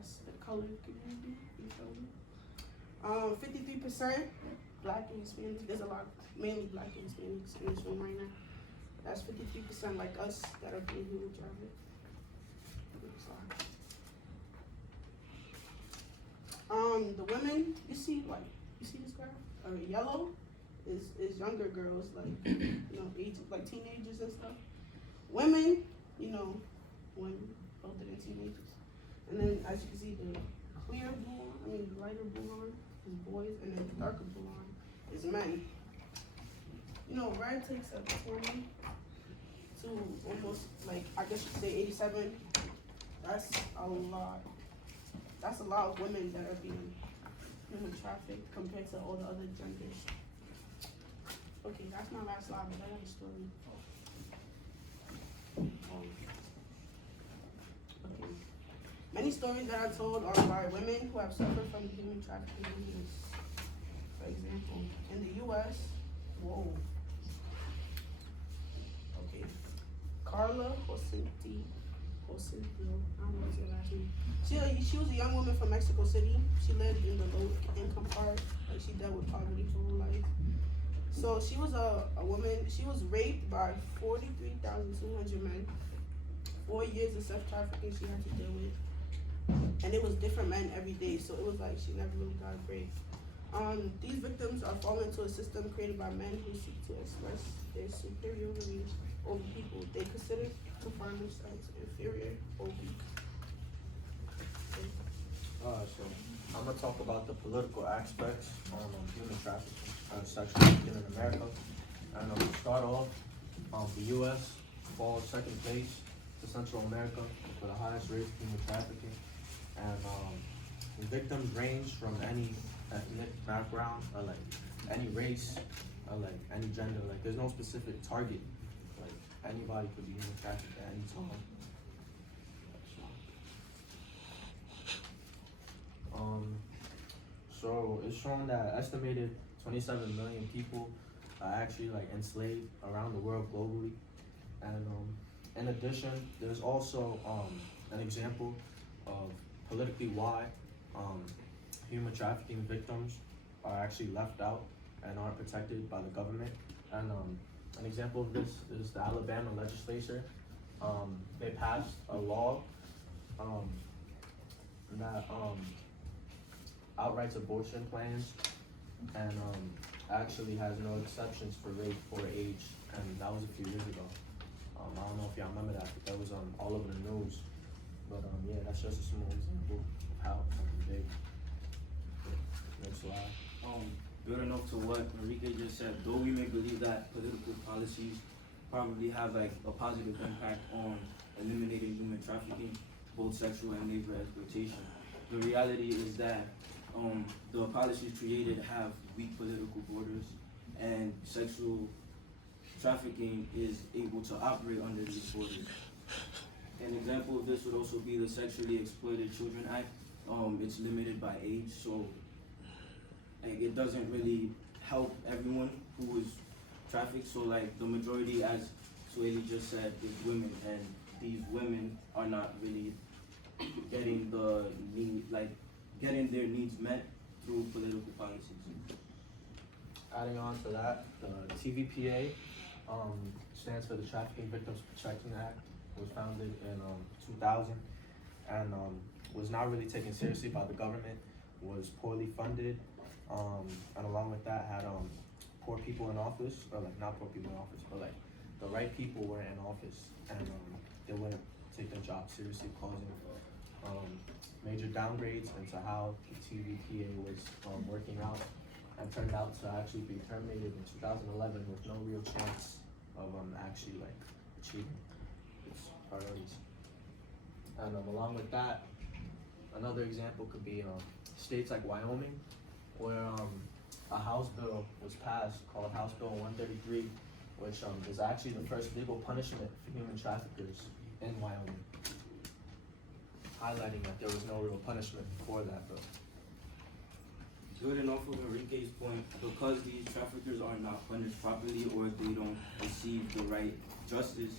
as the colored community. You feel me? 53% Black and Hispanic. There's a lot, mainly Black and Hispanics in this room right now. That's 53% like us that are being human trafficked. The women you see this graph? Yellow is younger girls, like age like teenagers and stuff. Women, women older than teenagers. And then as you can see, the the lighter blue line is boys, and then the darker blue line is men. Red takes up 20 to almost I guess you could say 87. That's a lot. That's a lot of women that are being human trafficked compared to all the other genders. Okay, that's my last slide, but I got a story. Okay. Many stories that are told are by women who have suffered from human trafficking abuse. For example, in the U.S., okay, Carla Josenti, I don't know what's her last name. She was a young woman from Mexico City. She lived in the low income part, she dealt with poverty for her life. So she was a woman. She was raped by 43,200 men. 4 years of sex trafficking she had to deal with, and it was different men every day. So it was like she never really got a break. These victims are falling into a system created by men who seek to express their superiority over people they consider to find themselves inferior or weak. So I'm gonna talk about the political aspects on human trafficking and sexual trafficking in America. And to start off, the U.S. falls second place to Central America for the highest rate of human trafficking. And the victims range from any ethnic background, or like any race, or like any gender. Like there's no specific target. Like anybody could be human trafficked at any time. So it's shown that estimated 27 million people are actually enslaved around the world globally. And in addition, there's also an example of politically why human trafficking victims are actually left out and aren't protected by the government. And an example of this is the Alabama legislature. They passed a law that outrights abortion plans and actually has no exceptions for rape or age, and that was a few years ago. I don't know if y'all remember that, but that was all over the news. But yeah, that's just a small example of how something big. Next slide. Building up to what Enrique just said, though we may believe that political policies probably have a positive impact on eliminating human trafficking, both sexual and labor exploitation, the reality is that the policies created have weak political borders, and sexual trafficking is able to operate under these borders. An example of this would also be the Sexually Exploited Children Act. It's limited by age, so it doesn't really help everyone who is trafficked. So the majority, as Sueli just said, is women, and these women are not really getting getting their needs met through political policies. Adding on to that, the TVPA stands for the Trafficking Victims Protection Act. It was founded in 2000 and was not really taken seriously by the government, was poorly funded, and along with that had poor people in office, or not poor people in office, but the right people were in office, and they wouldn't take their job seriously, causing major downgrades into how the TVPA was working out, and turned out to actually be terminated in 2011 with no real chance of actually achieving its priorities. And along with that, another example could be states like Wyoming, where a House bill was passed called House Bill 133, which is actually the first legal punishment for human traffickers in Wyoming, highlighting that there was no real punishment before that bill. Building off of Enrique's point, because these traffickers are not punished properly or they don't receive the right justice,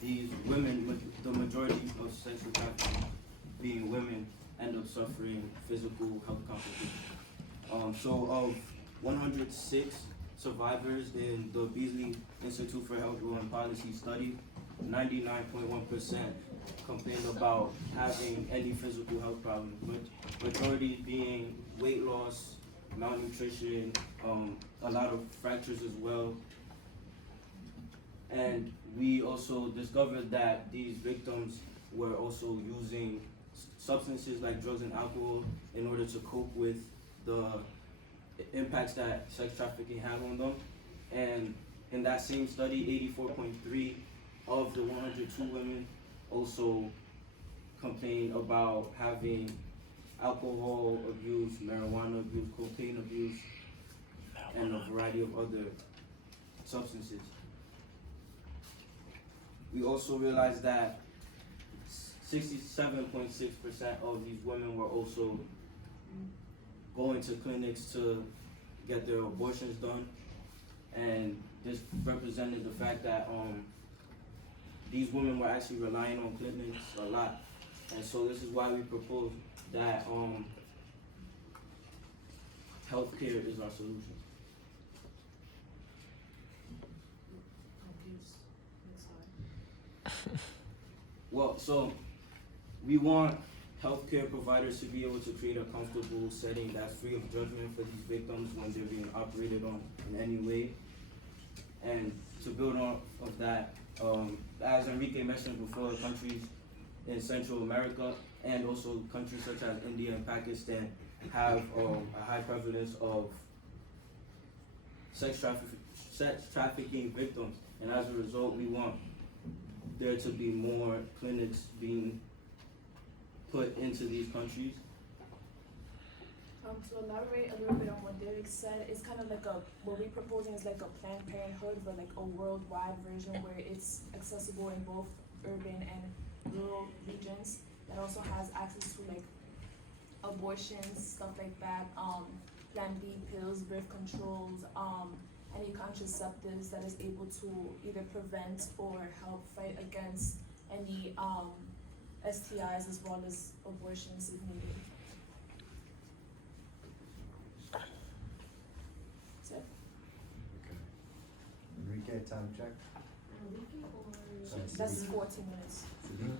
these women, with the majority of sexual trafficking being women, end up suffering physical health complications. So of 106 survivors in the Beasley Institute for Health Law and Policy study, 99.1% complained about having any physical health problems, but majority being weight loss, malnutrition, a lot of fractures as well. And we also discovered that these victims were also using substances like drugs and alcohol in order to cope with the impacts that sex trafficking had on them. And in that same study, 84.3 of the 102 women also complained about having alcohol abuse, marijuana abuse, cocaine abuse, and a variety of other substances. We also realized that 67.6% of these women were also going to clinics to get their abortions done, and this represented the fact that these women were actually relying on clinics a lot, and so this is why we propose that healthcare is our solution. Well, so we want healthcare providers to be able to create a comfortable setting that's free of judgment for these victims when they're being operated on in any way. And to build on of that, as Enrique mentioned before, countries in Central America and also countries such as India and Pakistan have a high prevalence of sex trafficking victims, and as a result, we want there to be more clinics being put into these countries. To elaborate a little bit on what Derek said, it's kind of like what we're proposing is like a Planned Parenthood, but like a worldwide version where it's accessible in both urban and rural regions. That also has access to like abortions, stuff like that, Plan B pills, birth controls, any contraceptives that is able to either prevent or help fight against any STIs as well as abortions if needed. That's it. Okay. Enrique, time check? That's 14 minutes. Celine?